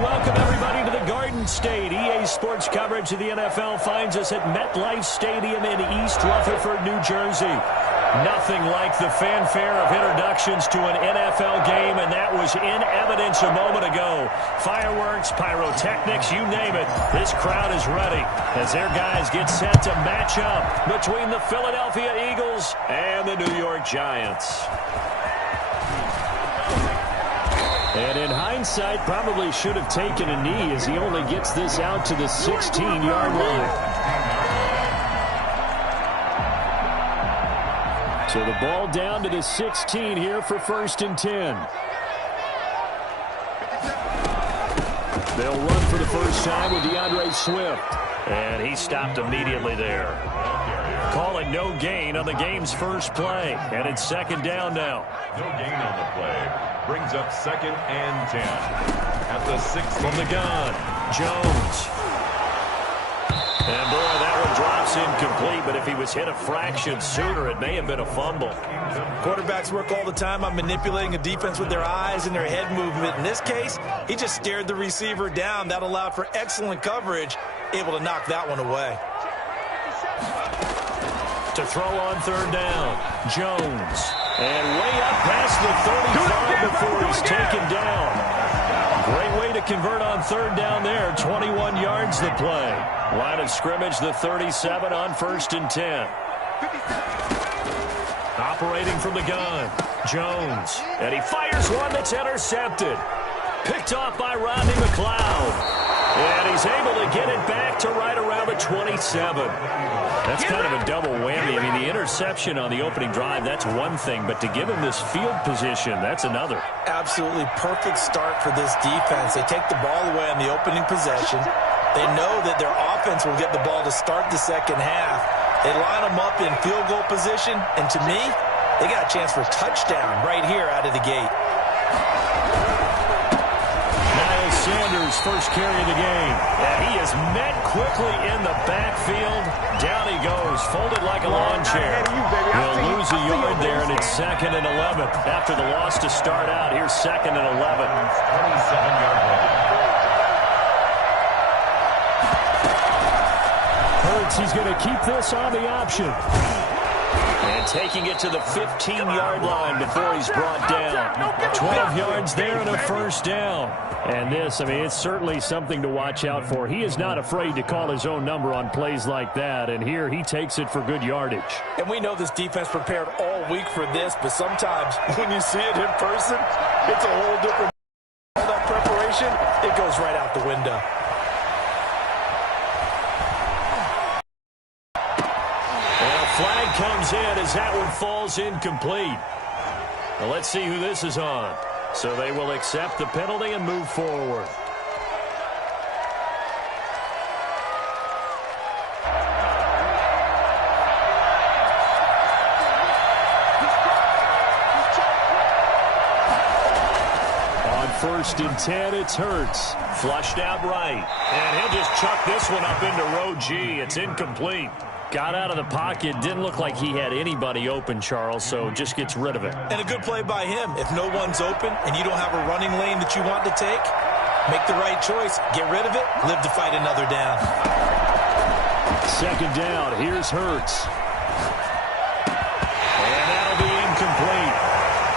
welcome everybody to the Garden State. EA Sports coverage of the NFL finds us at MetLife Stadium in East Rutherford, New Jersey. Nothing like the fanfare of introductions to an NFL game, and that was in evidence a moment ago. Fireworks, pyrotechnics, you name it. This crowd is ready as their guys get set to match up between the Philadelphia Eagles and the New York Giants. And in hindsight, probably should have taken a knee as he only gets this out to the 16-yard line. So the ball down to the 16 here for 1st and 10. They'll run for the first time with DeAndre Swift. And he stopped immediately there. Call it no gain on the game's first play. And it's 2nd down now. No gain on the play. Brings up 2nd and 10. At the 6 from the gun, Jones. And boy, that one drops incomplete, but if he was hit a fraction sooner, it may have been a fumble. Quarterbacks work all the time on manipulating a defense with their eyes and their head movement. In this case, he just stared the receiver down. That allowed for excellent coverage, able to knock that one away. To throw on 3rd down, Jones. And way up past the 35 before he's taken down. Great way to convert on 3rd down there. 21 yards the play. Line of scrimmage, the 37 on 1st and 10. Operating from the gun, Jones. And he fires one that's intercepted. Picked off by Rodney McLeod. And he's able to get it back to right around the 27. That's kind of a double whammy. I mean, the interception on the opening drive, that's one thing. But to give him this field position, that's another. Absolutely perfect start for this defense. They take the ball away on the opening possession. They know that their offense will get the ball to start the second half. They line them up in field goal position. And to me, they got a chance for a touchdown right here out of the gate. Sanders' first carry of the game. And he is met quickly in the backfield. Down he goes, folded like a lawn chair. He'll lose a yard there, and it's 2nd and 11. After the loss to start out, here's 2nd and 11. 27-yard line. Hurts, he's going to keep this on the option. And taking it to the 15-yard line before he's brought down. 12 yards there and a 1st down. And this, I mean, it's certainly something to watch out for. He is not afraid to call his own number on plays like that. And here he takes it for good yardage. And we know this defense prepared all week for this, but sometimes when you see it in person, it's a whole different. All that preparation, it goes right out the window. Flag comes in as that one falls incomplete. Well, let's see who this is on. So they will accept the penalty and move forward. On 1st and 10, it's Hurts. Flushed out right. And he'll just chuck this one up into row G. It's incomplete. Got out of the pocket. Didn't look like he had anybody open, Charles, so just gets rid of it. And a good play by him. If no one's open and you don't have a running lane that you want to take, make the right choice. Get rid of it. Live to fight another down. 2nd down. Here's Hurts. And that'll be incomplete.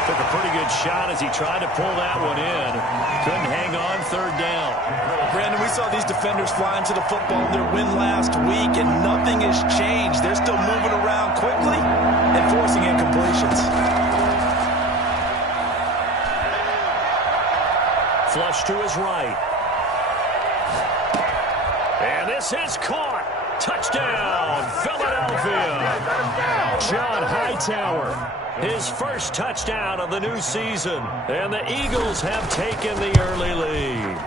Took a pretty good shot as he tried to pull that one in. Couldn't hang on. 3rd down. Brandon, we saw these defenders fly into the football in their win last week, and nothing has changed. They're still moving around quickly and forcing incompletions. Flush to his right. And this is caught. Touchdown, Philadelphia. John Hightower. His first touchdown of the new season. And the Eagles have taken the early lead.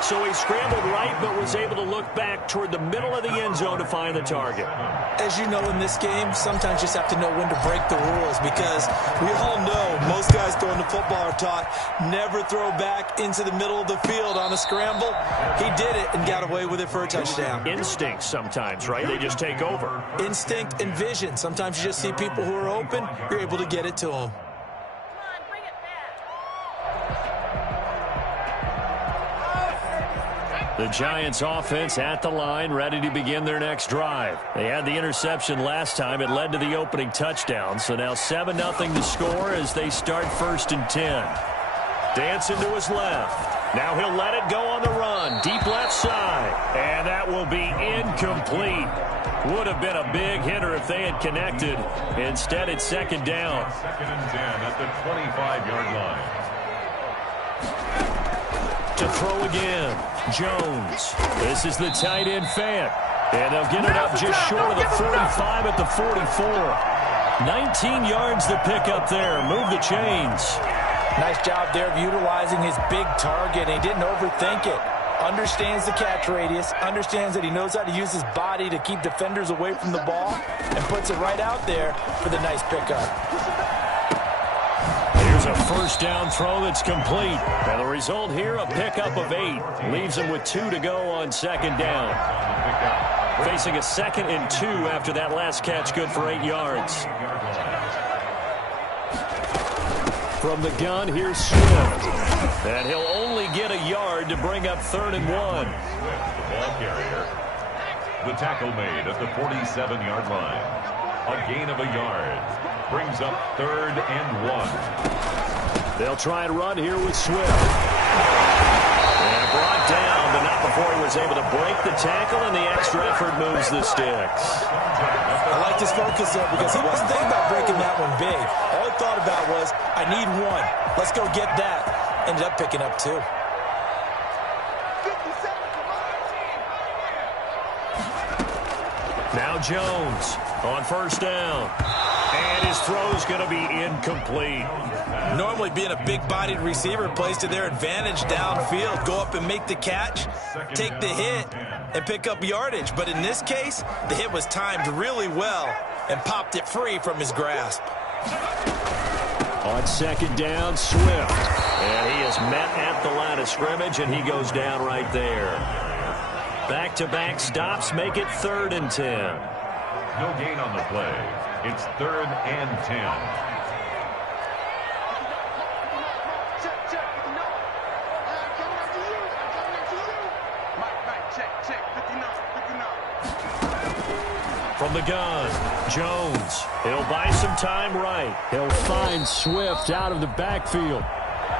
So he scrambled right, but was able to look back toward the middle of the end zone to find the target. As you know, in this game, sometimes you just have to know when to break the rules, because we all know most guys throwing the football are taught never throw back into the middle of the field on a scramble. He did it and got away with it for a touchdown. Instinct sometimes, right? They just take over. Instinct and vision. Sometimes you just see people who are open, you're able to get it to them. The Giants offense at the line, ready to begin their next drive. They had the interception last time. It led to the opening touchdown. So now 7-0 to score as they start 1st and 10. Dancing to his left. Now he'll let it go on the run. Deep left side. And that will be incomplete. Would have been a big hitter if they had connected. Instead, it's 2nd down. 2nd and 10 at the 25-yard line. To throw again, Jones. This is the tight end Fant. And they'll get it up just short of the 45 at the 44. 19 yards to pick up there. Move the chains. Nice job there of utilizing his big target. He didn't overthink it. Understands the catch radius. Understands that he knows how to use his body to keep defenders away from the ball. And puts it right out there for the nice pickup. Here's a 1st down throw that's complete. And the result here, a pickup of 8. Leaves him with 2 to go on 2nd down. Facing a 2nd and 2 after that last catch, good for 8 yards. From the gun, here's Swift. And he'll only get a yard to bring up 3rd and 1. The ball carrier. The tackle made at the 47-yard line. A gain of a yard. Brings up 3rd and 1. They'll try and run here with Swift. And brought down, but not before he was able to break the tackle, and the extra effort moves the sticks. I liked his focus there because he wasn't thinking about breaking that one big. All he thought about was, I need 1. Let's go get that. Ended up picking up 2. Now Jones on 1st down. And his throw's going to be incomplete. Normally being a big-bodied receiver plays to their advantage downfield. Go up and make the catch, take the hit, and pick up yardage. But in this case, the hit was timed really well and popped it free from his grasp. On 2nd down, Swift. And he is met at the line of scrimmage, and he goes down right there. Back-to-back stops make it 3rd and 10. No gain on the play. It's 3rd and 10. From the gun, Jones. He'll buy some time right. He'll find Swift out of the backfield.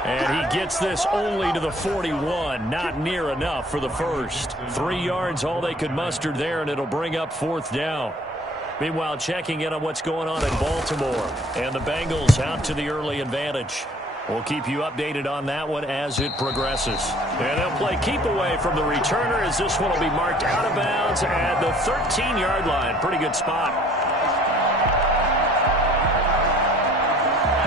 And he gets this only to the 41. Not near enough for the first. 3 yards, all they could muster there, and it'll bring up 4th down. Meanwhile, checking in on what's going on in Baltimore. And the Bengals out to the early advantage. We'll keep you updated on that one as it progresses. And they'll play keep away from the returner as this one will be marked out of bounds at the 13-yard line. Pretty good spot.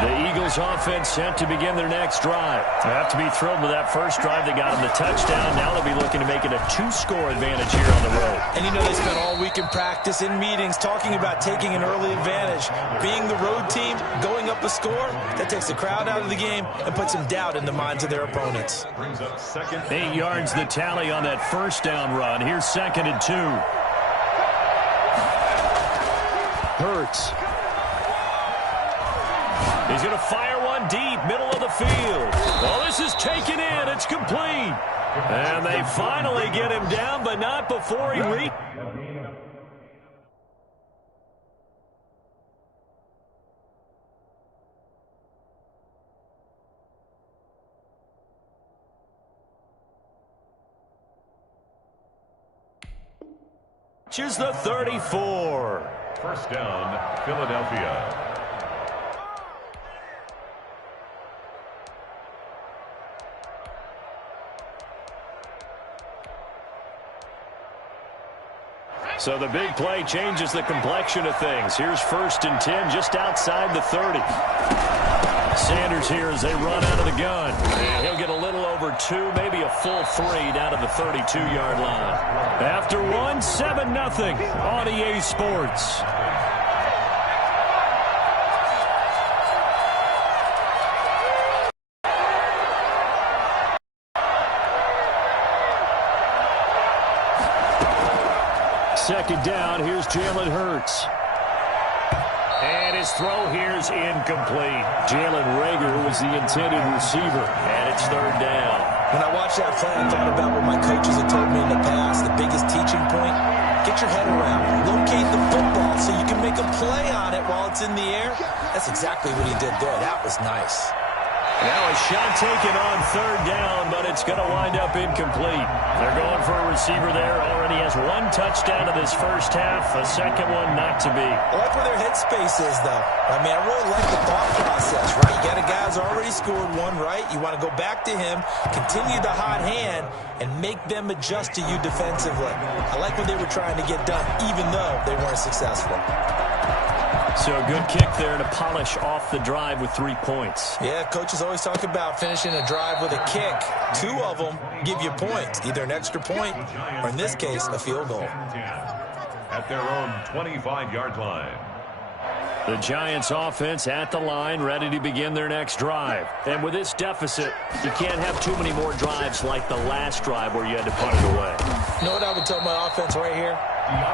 The Eagles offense set to begin their next drive. They have to be thrilled with that first drive. They got them the touchdown. Now they'll be looking to make it a 2-score advantage here on the road. And you know they spent all week in practice, in meetings, talking about taking an early advantage. Being the road team, going up a score, that takes the crowd out of the game and puts some doubt in the minds of their opponents. Brings up 2nd. 8 yards the tally on that 1st down run. Here's 2nd and 2. Hurts. He's going to fire one deep, middle of the field. Well, this is taken in. It's complete. And they finally get him down, but not before he reaches. The 34. 1st down, Philadelphia. So the big play changes the complexion of things. Here's 1st and 10 just outside the 30. Sanders here as they run out of the gun. And he'll get a little over 2, maybe a full 3 down to the 32-yard line. After 1, 7-0 on EA Sports. Second down, here's Jalen Hurts. And his throw here's incomplete. Jalen Reagor was the intended receiver, and it's 3rd down. When I watch watched that play, I thought about what my coaches had told me in the past. The biggest teaching point, get your head around. Locate the football so you can make a play on it while it's in the air. That's exactly what he did there. That was nice. Now a shot taken on third down, but it's going to wind up incomplete. They're going for a receiver there. Already has one touchdown in this first half. A second one not to be. I like where their headspace is, though. I mean, I really like the thought process, right? You got a guy who's already scored one, right? You want to go back to him, continue the hot hand, and make them adjust to you defensively. I like what they were trying to get done, even though they weren't successful. So a good kick there to polish off the drive with 3 points. Yeah, coaches always talk about finishing a drive with a kick. 2 of them give you points, either an extra point or, in this case, a field goal. At their own 25-yard line. The Giants offense at the line, ready to begin their next drive. And with this deficit, you can't have too many more drives like the last drive where you had to punt it away. You know what I would tell my offense right here?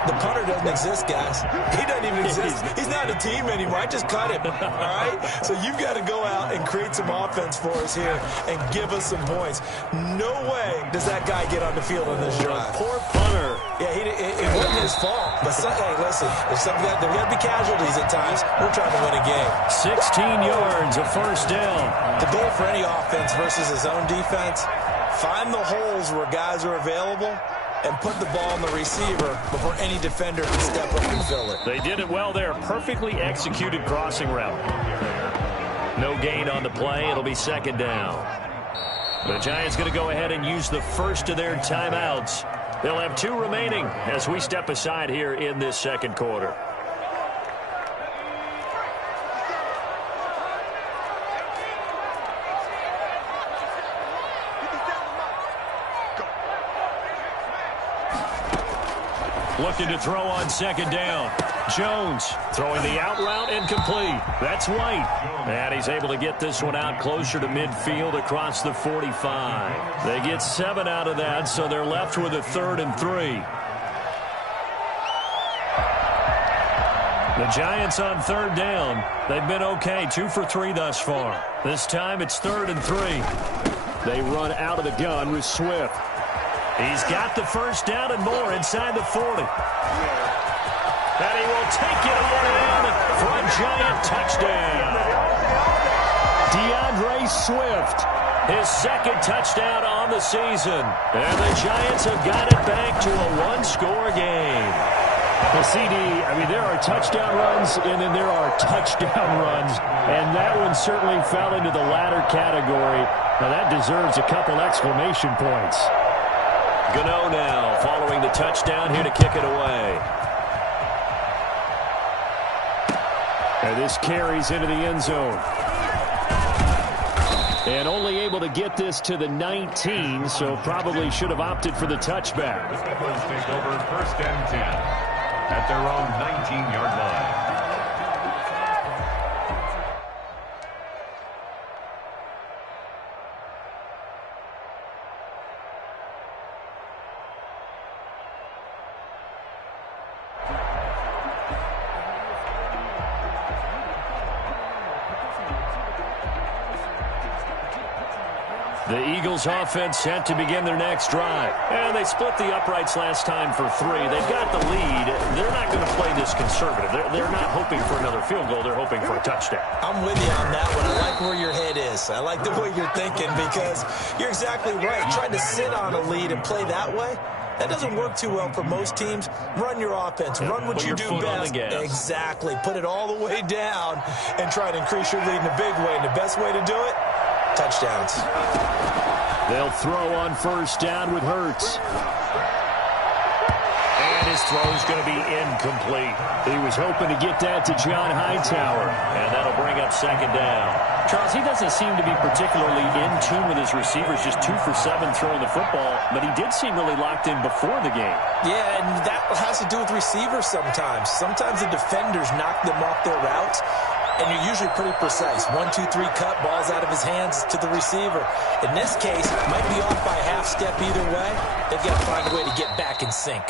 The punter doesn't exist, guys. He doesn't even exist. He's not a team anymore. I just cut him, all right? So you've got to go out and create some offense for us here and give us some points. No way does that guy get on the field on this drive. Poor punter. Yeah, it wasn't his fault. But, hey, listen, there's got to be casualties at times. We're trying to win a game. 16 yards, a first down. The goal for any offense versus his own defense, find the holes where guys are available and put the ball in the receiver before any defender can step up and fill it. They did it well there. Perfectly executed crossing route. No gain on the play. It'll be second down. The Giants going to go ahead and use the first of their timeouts. They'll have 2 remaining as we step aside here in this second quarter. Looking to throw on second down. Jones throwing the out route incomplete. That's White. And he's able to get this one out closer to midfield across the 45. They get 7 out of that, so they're left with a 3rd and 3. The Giants on third down. They've been okay, 2 for 3 thus far. This time it's 3rd and 3. They run out of the gun with Swift. He's got the first down and more inside the 40. And he will take it all in for a Giant touchdown. DeAndre Swift, his 2nd touchdown on the season. And the Giants have got it back to a 1-score game. Well, CD, I mean, there are touchdown runs and then there are touchdown runs. And that one certainly fell into the latter category. Now, that deserves a couple exclamation points. Gano now following the touchdown here to kick it away. And this carries into the end zone. And only able to get this to the 19, so probably should have opted for the touchback. The Steelers take over 1st and 10 at their own 19-yard line. The Eagles offense set to begin their next drive. And they split the uprights last time for 3. They've got the lead. They're not going to play this conservative. They're not hoping for another field goal. They're hoping for a touchdown. I'm with you on that one. I like where your head is. I like the way you're thinking because you're exactly right. Trying to sit on a lead and play that way, that doesn't work too well for most teams. Run your offense. Run what you do best. Exactly. Put it all the way down and try to increase your lead in a big way. And the best way to do it, touchdowns. They'll throw on first down with Hurts. And his throw's going to be incomplete. He was hoping to get that to John Hightower. And that'll bring up second down. Charles, he doesn't seem to be particularly in tune with his receivers, just 2 for 7 throwing the football, but he did seem really locked in before the game. Yeah, and that has to do with receivers sometimes. Sometimes the defenders knock them off their routes, and you're usually pretty precise. 1, 2, 3 cut, ball's out of his hands to the receiver. In this case, might be off by a half step either way. They've got to find a way to get back in sync.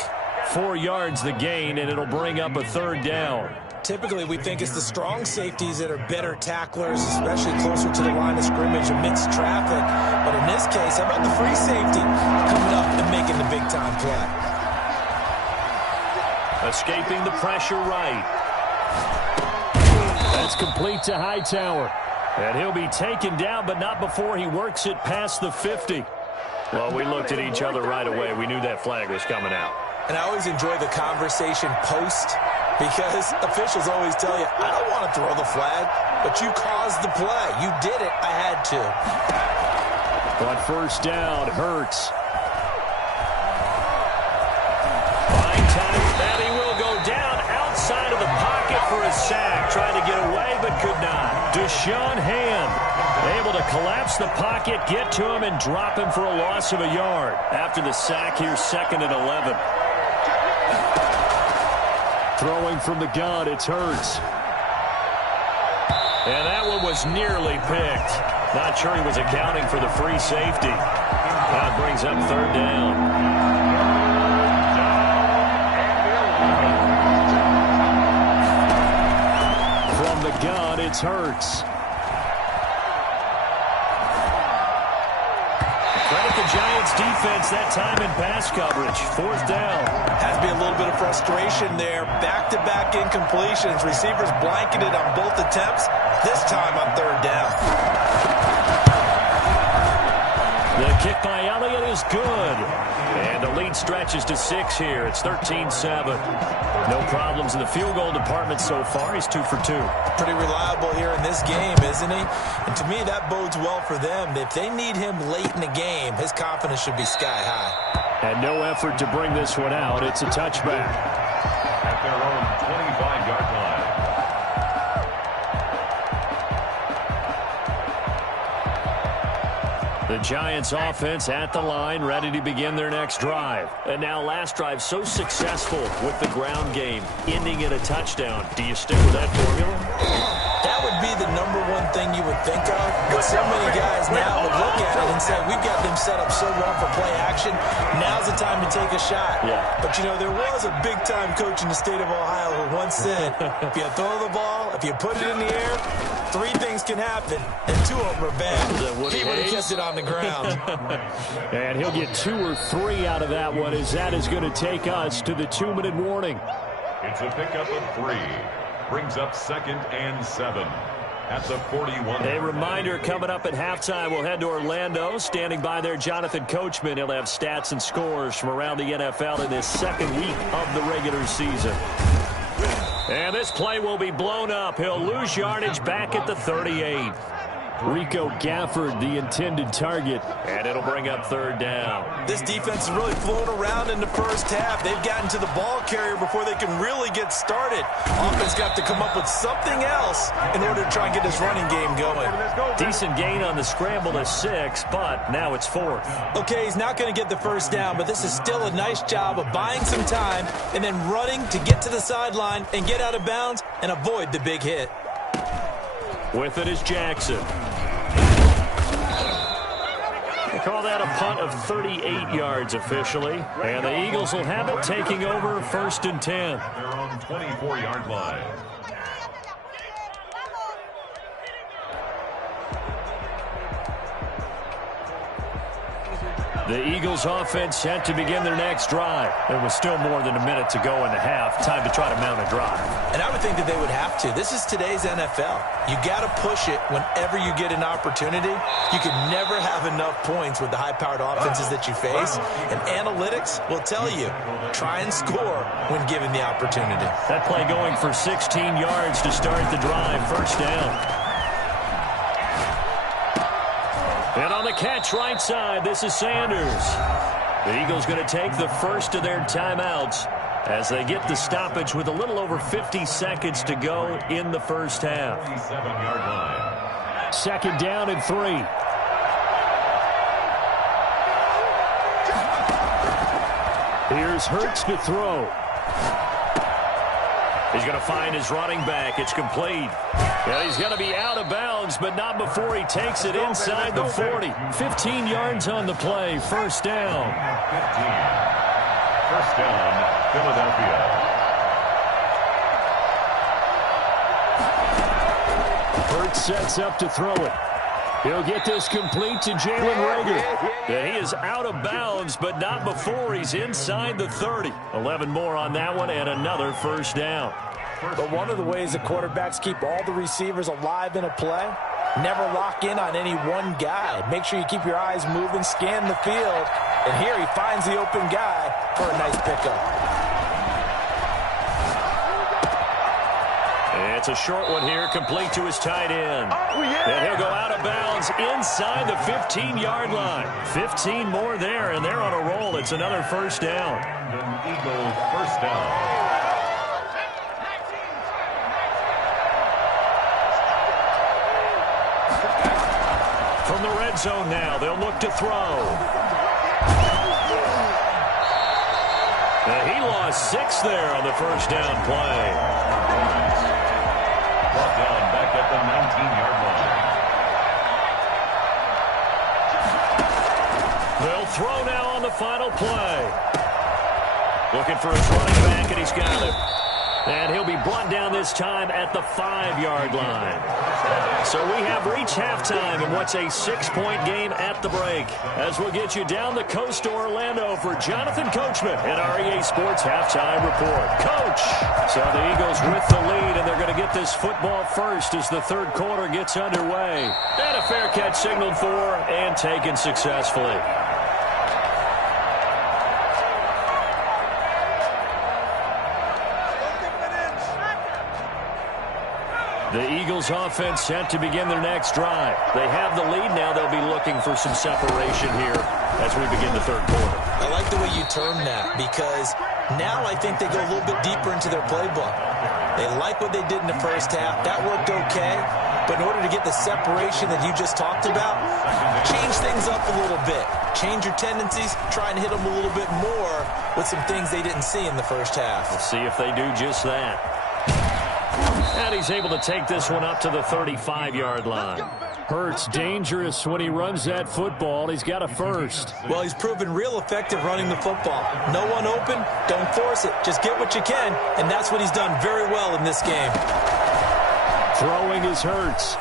4 yards the gain, and it'll bring up a third down. Typically, we think it's the strong safeties that are better tacklers, especially closer to the line of scrimmage amidst traffic. But in this case, how about the free safety coming up and making the big-time play? Escaping the pressure right. That's complete to Hightower. And he'll be taken down, but not before he works it past the 50. Well, we looked at each other right away. We knew that flag was coming out. And I always enjoy the conversation post, because officials always tell you, I don't want to throw the flag, but you caused the play. You did it. I had to. On first down, Hurts. Fine time, and he will go down outside of the pocket for a sack. Trying to get away, but could not. Deshaun Hand able to collapse the pocket, get to him, and drop him for a loss of a yard. After the sack, here's 2nd and 11. Throwing from the gun, it's Hurts. And that one was nearly picked. Not sure he was accounting for the free safety. That brings up 3rd down. From the gun, it's Hurts. Credit the Giants defense that time in pass coverage. 4th down. Has to be a little bit of frustration there. Back-to-back incompletions. Receivers blanketed on both attempts. This time on 3rd down. The kick by Elliott is good. And the lead stretches to 6 here. It's 13-7. No problems in the field goal department so far. He's 2 for 2. Pretty reliable here in this game, isn't he? And to me, that bodes well for them. If they need him late in the game, his confidence should be sky high. And no effort to bring this one out. It's a touchback. At their own 25-yard line. The Giants offense at the line, ready to begin their next drive. And now last drive so successful with the ground game, ending in a touchdown. Do you stick with that formula? That would be the #1 thing you would think of. But so many guys now would look at it and say, we've got them set up so well for play action. Now's the time to take a shot. Yeah. But, you know, there was a big-time coach in the state of Ohio who once said, if you throw the ball, if you put it in the air, 3 things can happen, and 2 of them are bad. He would have kept it on the ground. And he'll get 2 or 3 out of that one, as that is going to take us to the 2-minute warning. It's a pickup of 3. Brings up 2nd and 7 at the 41. A reminder coming up at halftime, we'll head to Orlando. Standing by there, Jonathan Coachman. He'll have stats and scores from around the NFL in this 2nd week of the regular season. And this play will be blown up. He'll lose yardage back at the 38. Rico Gafford, the intended target. And it'll bring up 3rd down. This defense is really flown around in the first half. They've gotten to the ball carrier before they can really get started. Offense got to come up with something else in order to try and get this running game going. Decent gain on the scramble to 6, but now it's 4th. Okay, he's not going to get the first down, but this is still a nice job of buying some time and then running to get to the sideline and get out of bounds and avoid the big hit. With it is Jackson. They call that a punt of 38 yards officially. And the Eagles will have it, taking over 1st and 10. Their own 24-yard line. The Eagles offense set to begin their next drive. There was still more than a minute to go in the half. Time to try to mount a drive. And I would think that they would have to. This is today's NFL. You got to push it whenever you get an opportunity. You can never have enough points with the high-powered offenses that you face. And analytics will tell you, try and score when given the opportunity. That play going for 16 yards to start the drive. 1st down. And on the catch right side, this is Sanders. The Eagles going to take the first of their timeouts as they get the stoppage with a little over 50 seconds to go in the first half. 37-yard line. 2nd down and 3. Here's Hurts to throw. He's going to find his running back. It's complete. Yeah, he's going to be out of bounds, but not before he takes it inside the 40. 15 yards on the play. 1st down. 15. 1st down, Philadelphia. Hurts sets up to throw it. He'll get this complete to Jalen Reagor. And he is out of bounds, but not before he's inside the 30. 11 more on that one and another first down. But one of the ways the quarterbacks keep all the receivers alive in a play, never lock in on any one guy. Make sure you keep your eyes moving, scan the field. And here he finds the open guy for a nice pickup. It's a short one here, complete to his tight end. And he'll go out of bounds inside the 15-yard line. 15 more there, and they're on a roll. It's another first down. Eagles first down. From the red zone now, they'll look to throw. And he lost 6 there on the first down play. Brought down back at the 19-yard line. They'll throw now on the final play. Looking for his running back, and he's got it. And he'll be brought down this time at the 5-yard line. So we have reached halftime in what's a 6-point game at the break. As we'll get you down the coast to Orlando for Jonathan Coachman in our EA Sports Halftime Report. Coach! So the Eagles with the lead, and they're going to get this football first as the third quarter gets underway. And a fair catch signaled for and taken successfully. The Eagles offense set to begin their next drive. They have the lead now. They'll be looking for some separation here as we begin the third quarter. I like the way you term that because now I think they go a little bit deeper into their playbook. They like what they did in the first half. That worked okay. But in order to get the separation that you just talked about, change things up a little bit. Change your tendencies. Try and hit them a little bit more with some things they didn't see in the first half. We'll see if they do just that. And he's able to take this one up to the 35-yard line. Hurts dangerous when he runs that football. He's got a first. Well, he's proven real effective running the football. No one open, don't force it. Just get what you can, and that's what he's done very well in this game. Throwing is Hurts.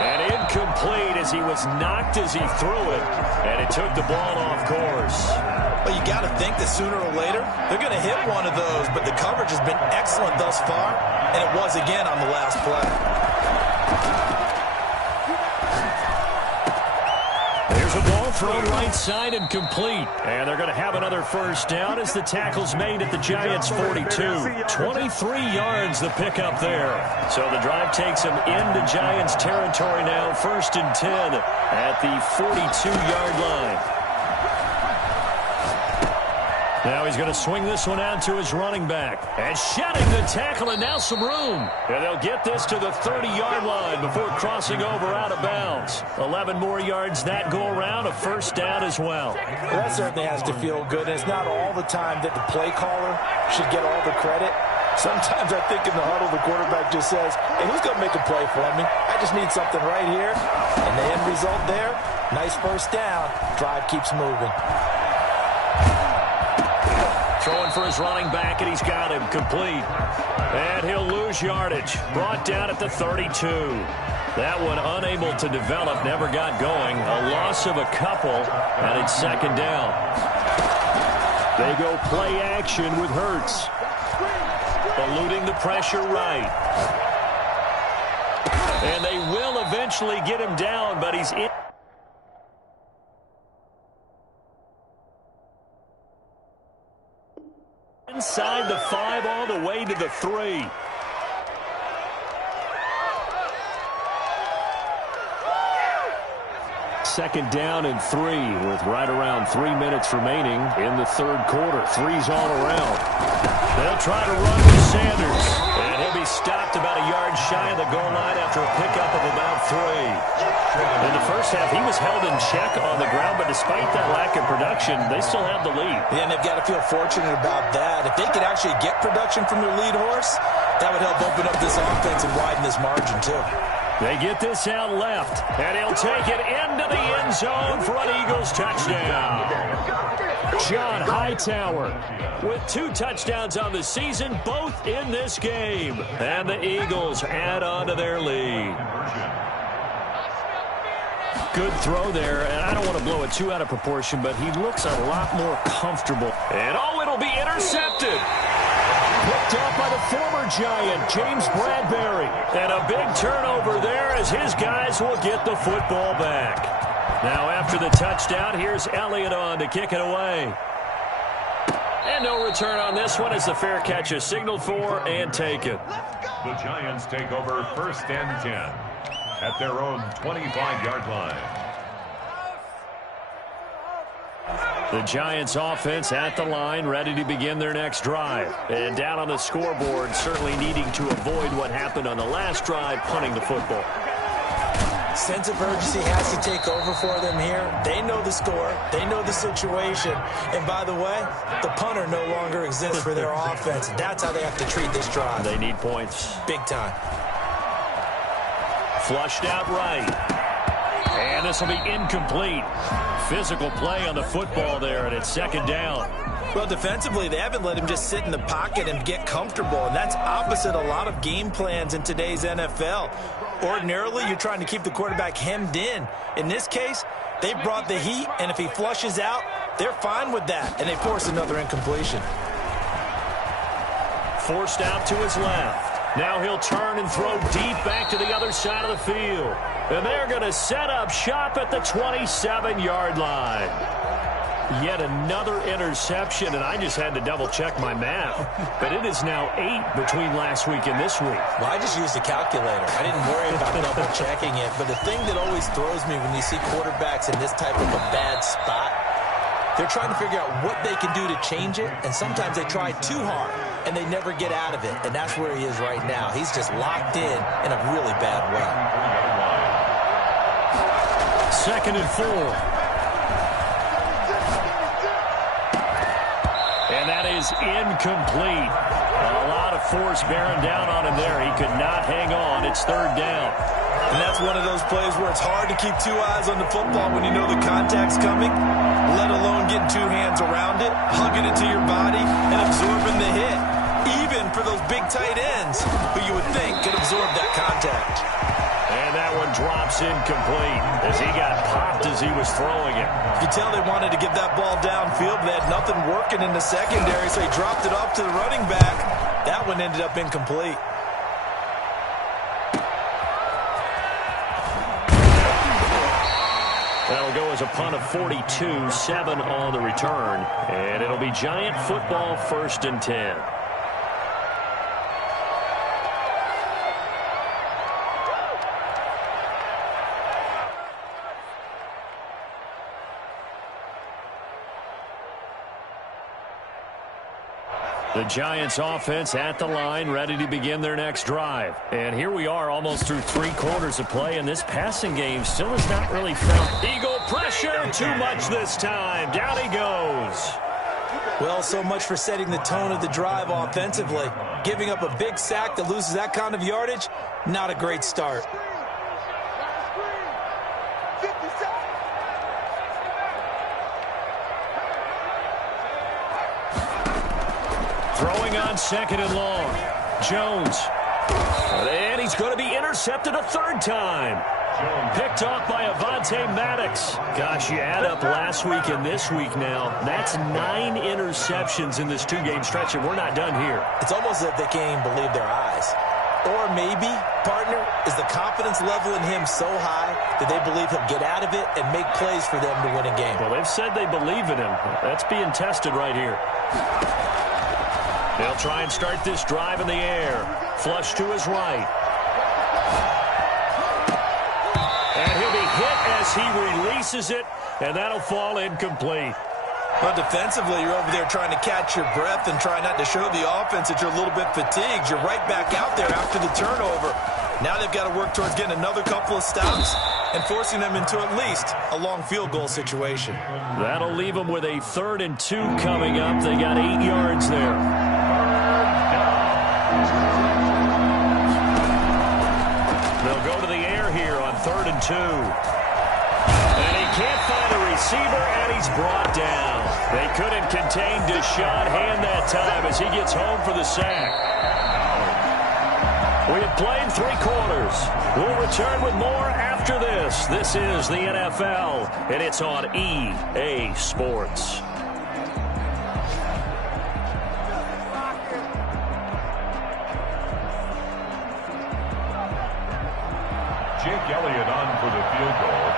And incomplete as he was knocked as he threw it. And it took the ball off course. Well, you got to think that sooner or later, they're going to hit one of those, but the coverage has been excellent thus far, and it was again on the last play. There's a ball thrown right side and complete. And they're going to have another first down as the tackle's made at the Giants' 42. 23 yards the pickup there. So the drive takes them into Giants territory now, 1st and 10 at the 42-yard line. Now he's going to swing this one out to his running back. And shedding the tackle, and now some room. And they'll get this to the 30-yard line before crossing over out of bounds. 11 more yards that go around, a first down as well. That certainly has to feel good. And it's not all the time that the play caller should get all the credit. Sometimes I think in the huddle, the quarterback just says, hey, who's going to make a play for me? I just need something right here. And the end result there, nice first down. Drive keeps moving. Throwing for his running back, and he's got him complete. And he'll lose yardage. Brought down at the 32. That one unable to develop, never got going. A loss of a couple, and it's second down. They go play action with Hurts. Eluding the pressure right. And they will eventually get him down, but he's in. Inside the 5 all the way to the 3. Second down and 3 with right around 3 minutes remaining in the third quarter. 3's all around. They'll try to run with Sanders. And he'll be stopped about a yard shy of the goal line after a pickup of about 3. In the first half, he was held in check on the ground, but despite that lack of production, they still have the lead. Yeah, and they've got to feel fortunate about that. If they could actually get production from their lead horse, that would help open up this offense and widen this margin, too. They get this out left, and he'll take it into the end zone for an Eagles touchdown. John Hyde Hightower with 2 touchdowns on the season, both in this game. And the Eagles add on to their lead. Good throw there, and I don't want to blow it too out of proportion, but he looks a lot more comfortable. And it'll be intercepted. Picked up by the former Giant, James Bradbury. And a big turnover there as his guys will get the football back. Now after the touchdown, here's Elliott on to kick it away. And no return on this one as the fair catch is signaled for and taken. The Giants take over 1st and 10 at their own 25-yard line. The Giants offense at the line, ready to begin their next drive. And down on the scoreboard, certainly needing to avoid what happened on the last drive, punting the football. Sense of urgency has to take over for them here. They know the score. They know the situation. And by the way, the punter no longer exists for their offense. That's how they have to treat this drive. They need points. Big time. Flushed out right. And this will be incomplete. Physical play on the football there, and it's 2nd down. Well, defensively, they haven't let him just sit in the pocket and get comfortable, and that's opposite a lot of game plans in today's NFL. Ordinarily, you're trying to keep the quarterback hemmed in. In this case, they brought the heat, and if he flushes out, they're fine with that, and they force another incompletion. Forced out to his left. Now he'll turn and throw deep back to the other side of the field. And they're going to set up shop at the 27-yard line. Yet another interception, and I just had to double-check my math. But it is now 8 between last week and this week. Well, I just used a calculator. I didn't worry about double-checking it. But the thing that always throws me when you see quarterbacks in this type of a bad spot, they're trying to figure out what they can do to change it, and sometimes they try too hard, and they never get out of it. And that's where he is right now. He's just locked in a really bad way. 2nd and 4. And that is incomplete. A lot of force bearing down on him there. He could not hang on. It's 3rd down. And that's one of those plays where it's hard to keep 2 eyes on the football when you know the contact's coming, let alone getting 2 hands around it, hugging it to your body, and absorbing the hit. Even for those big tight ends who you would think could absorb that contact. And that one drops incomplete as he got popped as he was throwing it. You can tell they wanted to get that ball downfield, but they had nothing working in the secondary, so he dropped it off to the running back. That one ended up incomplete. That'll go as a punt of 42, 7 on the return. And it'll be Giant football 1st and 10. The Giants offense at the line, ready to begin their next drive. And here we are almost through 3 quarters of play, and this passing game still has not really found Eagle pressure. Too much this time. Down he goes. Well, so much for setting the tone of the drive offensively. Giving up a big sack that loses that kind of yardage, not a great start. Throwing on 2nd and long. Jones. And he's going to be intercepted a 3rd time. Picked off by Avonte Maddox. Gosh, you add up last week and this week now. That's 9 interceptions in this 2-game stretch, and we're not done here. It's almost as if they can't even believe their eyes. Or maybe, partner, is the confidence level in him so high that they believe he'll get out of it and make plays for them to win a game. Well, they've said they believe in him. That's being tested right here. They'll try and start this drive in the air. Flush to his right. And he'll be hit as he releases it, and that'll fall incomplete. Well, defensively, you're over there trying to catch your breath and try not to show the offense that you're a little bit fatigued. You're right back out there after the turnover. Now they've got to work towards getting another couple of stops and forcing them into at least a long field goal situation. That'll leave them with a 3rd and 2 coming up. They got 8 yards there. They'll go to the air here on 3rd and 2. And he can't find a receiver, and he's brought down. They couldn't contain Deshaun Hand that time as he gets home for the sack. We have played 3 quarters. We'll return with more after this. This is the NFL, and it's on EA Sports. Jake Elliott on for the field goal.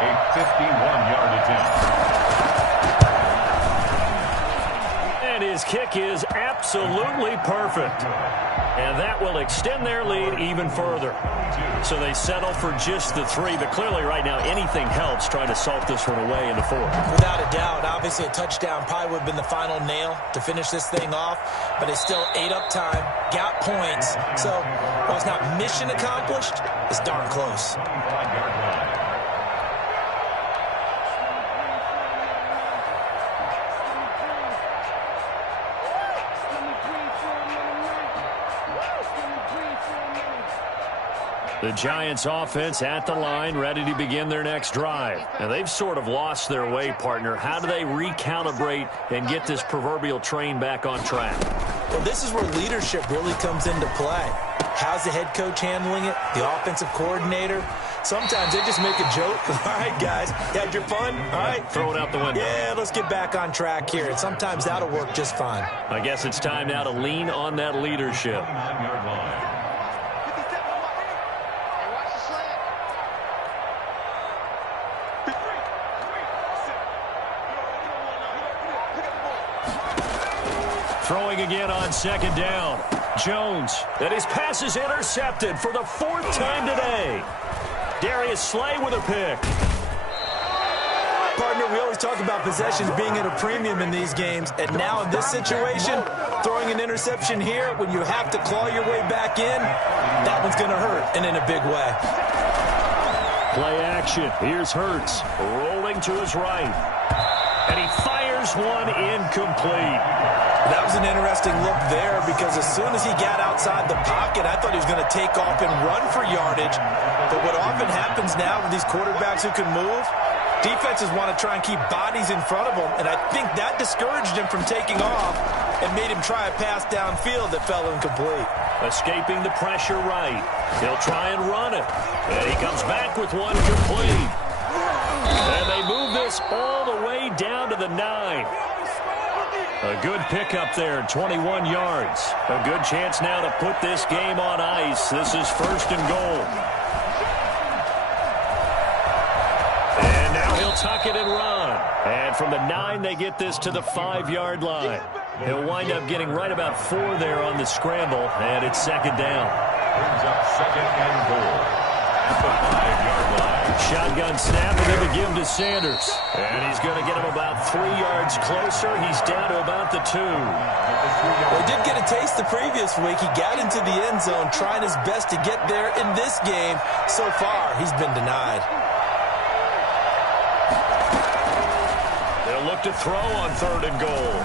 A 51-yard attempt. And his kick is absolutely perfect. And that will extend their lead even further. So they settle for just the 3. But clearly right now anything helps trying to salt this one away in the 4th. Without a doubt, obviously a touchdown probably would have been the final nail to finish this thing off. But it's still ate up time, got points. So while it's not mission accomplished, it's darn close. 5-yard line. The Giants offense at the line, ready to begin their next drive. And they've sort of lost their way, partner. How do they recalibrate and get this proverbial train back on track? Well, this is where leadership really comes into play. How's the head coach handling it? The offensive coordinator? Sometimes they just make a joke. All right, guys, you had your fun? All right. Throw it out the window. Yeah, let's get back on track here. And sometimes that'll work just fine. I guess it's time now to lean on that leadership. 9-yard line. Throwing again on 2nd down. Jones, and his pass is intercepted for the 4th time today. Darius Slay with a pick. Partner, we always talk about possessions being at a premium in these games, and now in this situation, throwing an interception here when you have to claw your way back in, that one's going to hurt, and in a big way. Play action. Here's Hurts, rolling to his right. And he fires one incomplete. That was an interesting look there because as soon as he got outside the pocket, I thought he was going to take off and run for yardage. But what often happens now with these quarterbacks who can move, defenses want to try and keep bodies in front of them, and I think that discouraged him from taking off and made him try a pass downfield that fell incomplete. Escaping the pressure right. He'll try and run it. And he comes back with one complete. And they move this all the way down to the 9. A good pickup there, 21 yards. A good chance now to put this game on ice. This is 1st and goal. And now he'll tuck it and run. And from the 9, they get this to the 5-yard line. He'll wind up getting right about 4 there on the scramble, and it's 2nd down. Brings up 2nd and goal at the 5-yard line. Shotgun snap, and they give him to Sanders. And he's going to get him about 3 yards closer. He's down to about the 2. Well, he did get a taste the previous week. He got into the end zone, trying his best to get there in this game. So far, he's been denied. They'll look to throw on 3rd and goal.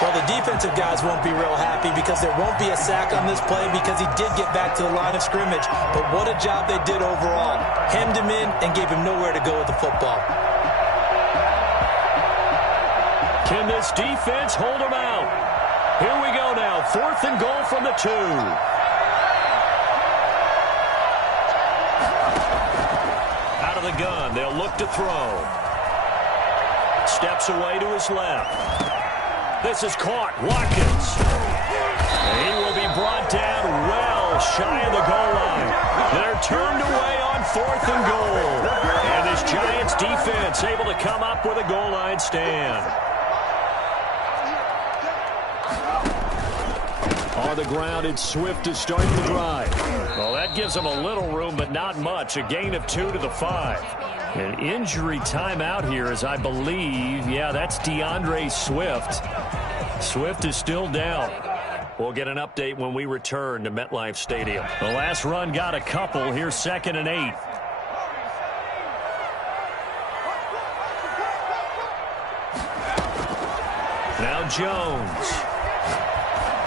Well, the defensive guys won't be real happy because there won't be a sack on this play because he did get back to the line of scrimmage. But what a job they did overall. Hemmed him in and gave him nowhere to go with the football. Can this defense hold him out? Here we go now. 4th and goal from the 2. Out of the gun. They'll look to throw. Steps away to his left. This is caught. Watkins. He will be brought down well shy of the goal line. They're turned away on 4th and goal. And this Giants defense able to come up with a goal line stand. On the ground, it's Swift to start the drive. Well, that gives them a little room, but not much. A gain of 2 to the 5. An injury timeout here as I believe, yeah, that's DeAndre Swift. Swift is still down. We'll get an update when we return to MetLife Stadium. The last run got a couple. Here's 2nd and 8. Now Jones.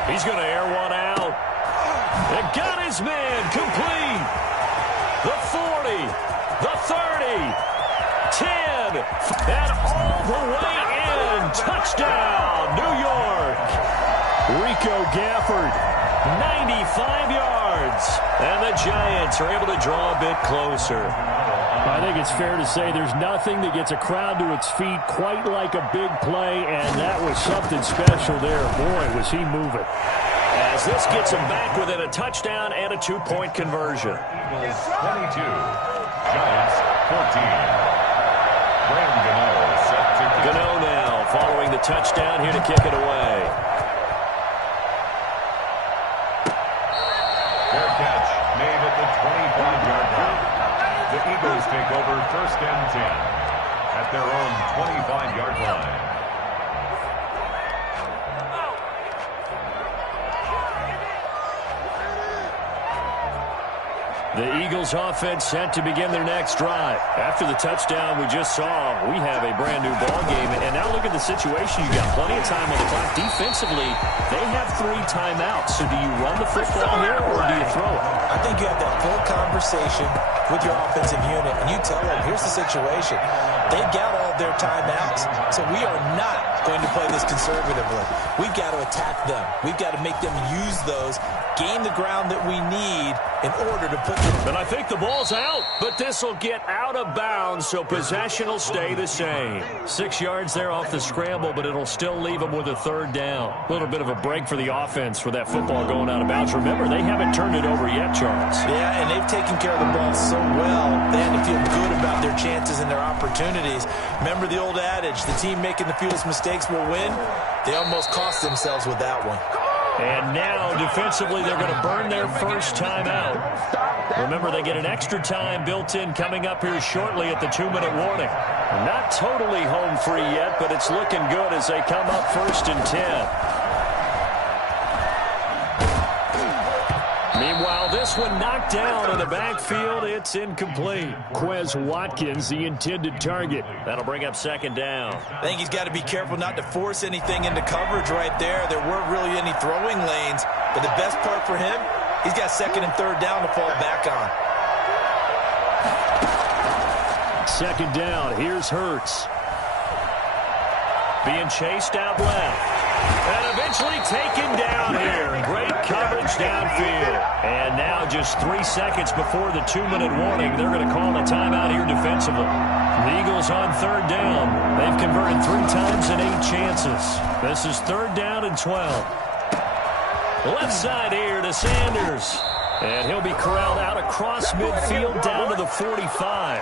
He's going to air one out. And got his man complete. The 40. The 30. And all the way in. Touchdown, New York. Rico Gafford, 95 yards. And the Giants are able to draw a bit closer. I think it's fair to say there's nothing that gets a crowd to its feet quite like a big play, and that was something special there. Boy, was he moving. As this gets him back within a touchdown and a 2-point conversion. Eagles 22, Giants 14. Graham Gano set to kick. Gano now following the touchdown here to kick it away. Fair catch made at the 25-yard line. The Eagles take over 1st and 10 at their own 25-yard line. The Eagles offense set to begin their next drive. After the touchdown we just saw, we have a brand new ball game. And now look at the situation. You got plenty of time on the clock. Defensively, they have 3 timeouts. So do you run the football here or do you throw it? I think you have that full conversation with your offensive unit, and you tell them, here's the situation. They've got all their timeouts, so we are not going to play this conservatively. We've got to attack them. We've got to make them use those, gain the ground that we need in order to put them. And I think the ball's out, but this will get out of bounds, so possession will stay the same. 6 yards there off the scramble, but it'll still leave them with a 3rd down. A little bit of a break for the offense with that football going out of bounds. Remember, they haven't turned it over yet, Charles. Yeah, and they've taken care of the ball so well, they had to feel good about their chances and their opportunities. Remember the old adage, the team making the fewest mistakes will win? They almost cost themselves with that one. And now, defensively, they're going to burn their first time out. Remember, they get an extra time built in coming up here shortly at the 2-minute warning. Not totally home free yet, but it's looking good as they come up 1st and 10. Meanwhile, this one knocked down in the backfield. It's incomplete. Quez Watkins, the intended target. That'll bring up 2nd down. I think he's got to be careful not to force anything into coverage right there. There weren't really any throwing lanes, but the best part for him, he's got 2nd and 3rd down to fall back on. 2nd down. Here's Hurts. Being chased out left. And eventually taken down here. Great coverage downfield. And now just 3 seconds before the 2-minute warning, they're going to call a timeout here defensively. The Eagles on 3rd down. They've converted 3 times in 8 chances. This is 3rd down and 12. Left side here to Sanders. And he'll be corralled out across midfield down to the 45.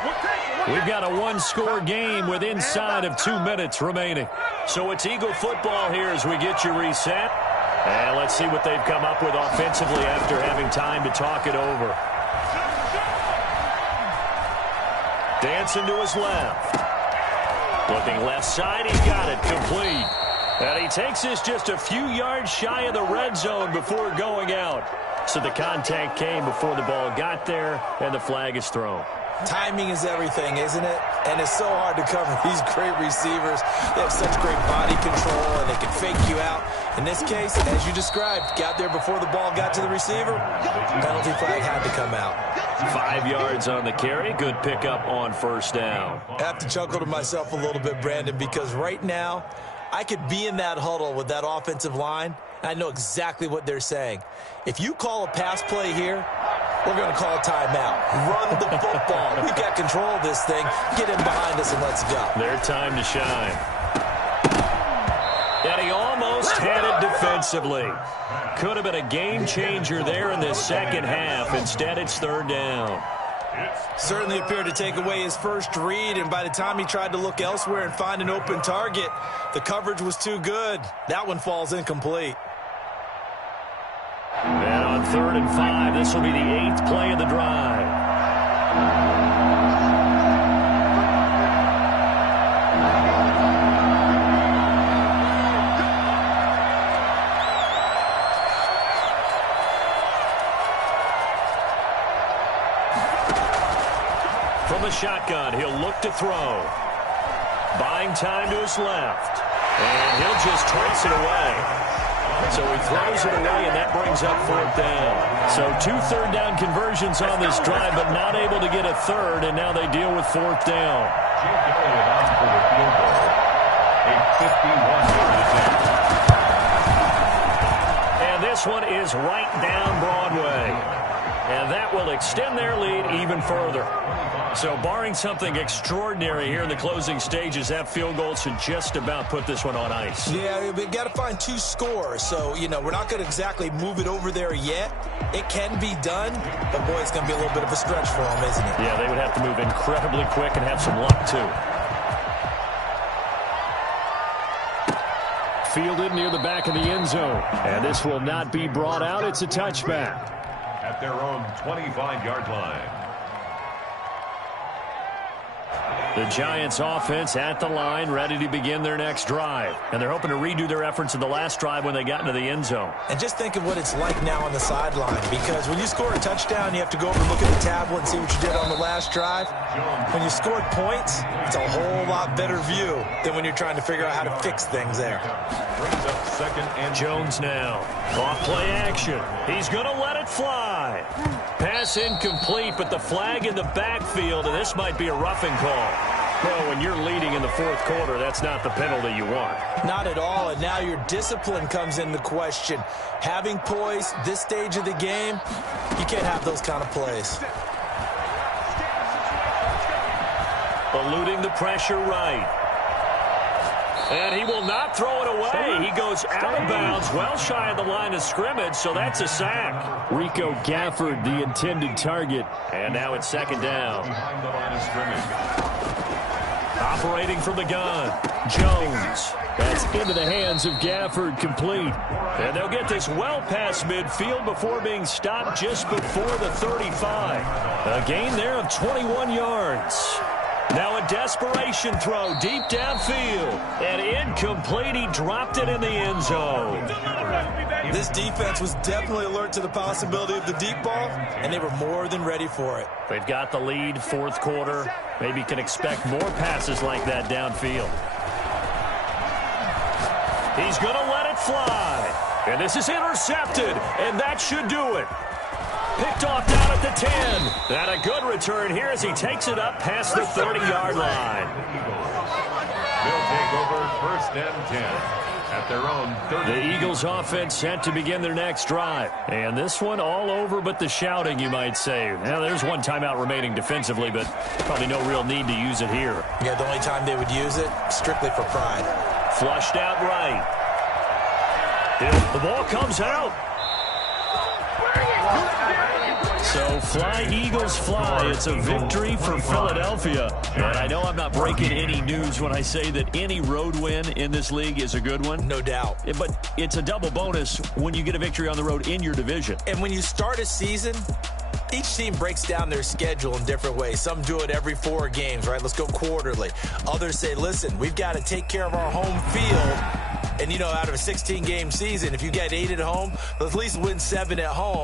We've got a 1-score game with inside of 2 minutes remaining. So it's Eagle football here as we get you reset. And let's see what they've come up with offensively after having time to talk it over. Dancing to his left. Looking left side, he's got it complete. And he takes this just a few yards shy of the red zone before going out. So the contact came before the ball got there, and the flag is thrown. Timing is everything, isn't it? And it's so hard to cover these great receivers. They have such great body control, and they can fake you out. In this case, as you described, got there before the ball got to the receiver. Penalty flag had to come out. 5 yards on the carry. Good pickup on 1st down. I have to chuckle to myself a little bit, Brandon, because right now, I could be in that huddle with that offensive line, and I know exactly what they're saying. If you call a pass play here, we're going to call a timeout. Run the football. We've got control of this thing. Get in behind us and let's go. Their time to shine. And he almost had it defensively. Could have been a game changer there in this 2nd half. Instead, it's 3rd down. Certainly appeared to take away his first read, and by the time he tried to look elsewhere and find an open target, the coverage was too good. That one falls incomplete. And on 3rd and 5, this will be the 8th play of the drive. From the shotgun, he'll look to throw. Buying time to his left. And he'll just toss it away. So he throws it away, and that brings up 4th down. So 2 third-down conversions on this drive, but not able to get a third, and now they deal with 4th down. Jake Elliott on for the field goal. A 51-yard attempt. And this one is right down Broadway. And that will extend their lead even further. So barring something extraordinary here in the closing stages, that field goal should just about put this one on ice. Yeah, we've got to find 2 scores. So, we're not going to exactly move it over there yet. It can be done, but, boy, it's going to be a little bit of a stretch for them, isn't it? Yeah, they would have to move incredibly quick and have some luck, too. Fielded near the back of the end zone. And this will not be brought out. It's a touchback. At their own 25-yard line. The Giants offense at the line, ready to begin their next drive. And they're hoping to redo their efforts in the last drive when they got into the end zone. And just think of what it's like now on the sideline, because when you score a touchdown, you have to go over and look at the tablet and see what you did on the last drive. When you scored points, it's a whole lot better view than when you're trying to figure out how to fix things there. Brings up 2nd and Jones now. Off play action. He's going to let it fly. Pass incomplete, but the flag in the backfield, and this might be a roughing call. Well, when you're leading in the 4th quarter, that's not the penalty you want. Not at all, and now your discipline comes into question. Having poise this stage of the game, you can't have those kind of plays. Eluding the pressure right. And he will not throw it away. He goes out of bounds, well shy of the line of scrimmage, so that's a sack. Rico Gafford, the intended target. And now it's 2nd down. behind the line of scrimmage. Operating from the gun, Jones. That's into the hands of Gafford, complete. And they'll get this well past midfield before being stopped just before the 35. A gain there of 21 yards. Now a desperation throw deep downfield. And incomplete. He dropped it in the end zone. This defense was definitely alert to the possibility of the deep ball, and they were more than ready for it. They've got the lead, 4th quarter. Maybe can expect more passes like that downfield. He's going to let it fly. And this is intercepted, and that should do it. Picked off down at the 10. And a good return here as he takes it up past the 30-yard line. They'll take over 1st and 10. At their own 30. The Eagles offense set to begin their next drive. And this one all over but the shouting, you might say. Now, there's one timeout remaining defensively, but probably no real need to use it here. Yeah, the only time they would use it, strictly for pride. Flushed out right. The ball comes out. So fly, Eagles, fly. It's a victory for Philadelphia. And I know I'm not breaking any news when I say that any road win in this league is a good one. No doubt. But it's a double bonus when you get a victory on the road in your division. And when you start a season, each team breaks down their schedule in different ways. Some do it every 4 games, right? Let's go quarterly. Others say, listen, we've got to take care of our home field. And, out of a 16-game season, if you get 8 at home, let's at least win 7 at home.